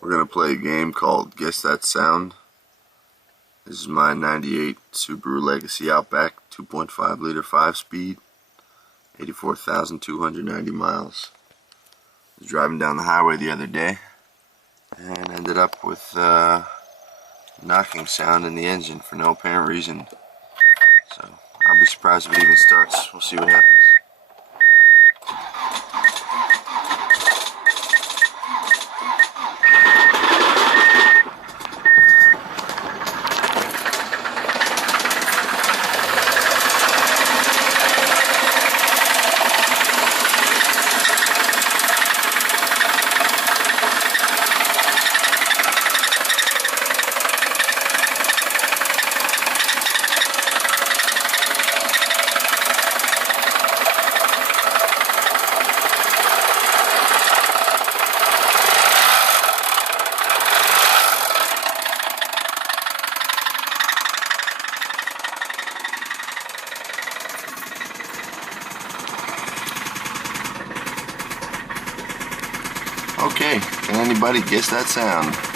We're going to play a game called Guess That Sound. This is my 98 Subaru Legacy Outback, 2.5 liter 5-speed, 84,290 miles. I was driving down the highway the other day and ended up with knocking sound in the engine for no apparent reason. So I'll be surprised if it even starts. We'll see what happens. Okay, can anybody guess that sound?